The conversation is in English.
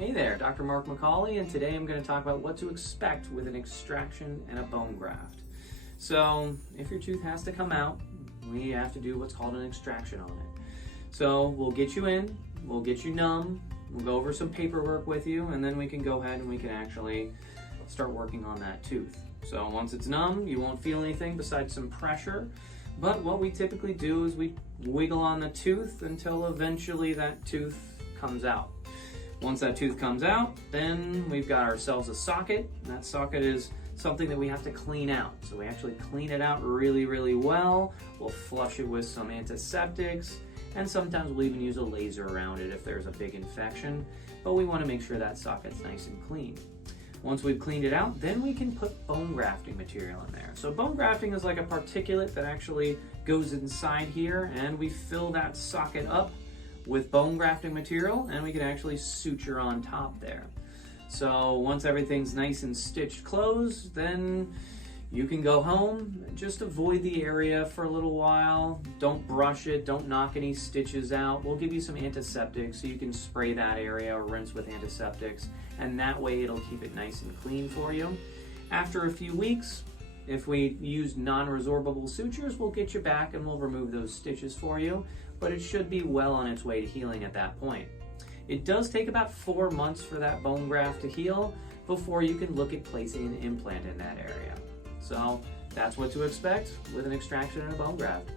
Hey there, Dr. Mark McCawley, and today I'm going to talk about what to expect with an extraction and a bone graft. So, if your tooth has to come out, we have to do what's called an extraction on it. So, we'll get you in, we'll get you numb, we'll go over some paperwork with you, and then we can go ahead and we can actually start working on that tooth. So, once it's numb, you won't feel anything besides some pressure, but what we typically do is we wiggle on the tooth until eventually that tooth comes out. Once that tooth comes out, then we've got ourselves a socket. That socket is something that we have to clean out. So we actually clean it out really, really well. We'll flush it with some antiseptics, and sometimes we'll even use a laser around it if there's a big infection, but we want to make sure that socket's nice and clean. Once we've cleaned it out, then we can put bone grafting material in there. So bone grafting is like a particulate that actually goes inside here, and we fill that socket up with bone grafting material, and we can actually suture on top there. So once everything's nice and stitched closed, then you can go home. Just avoid the area for a little while. Don't brush it, don't knock any stitches out. We'll give you some antiseptics so you can spray that area or rinse with antiseptics, and that way it'll keep it nice and clean for you. After a few weeks, if we use non-resorbable sutures, we'll get you back and we'll remove those stitches for you, but it should be well on its way to healing at that point. It does take about 4 months for that bone graft to heal before you can look at placing an implant in that area. So that's what to expect with an extraction and a bone graft.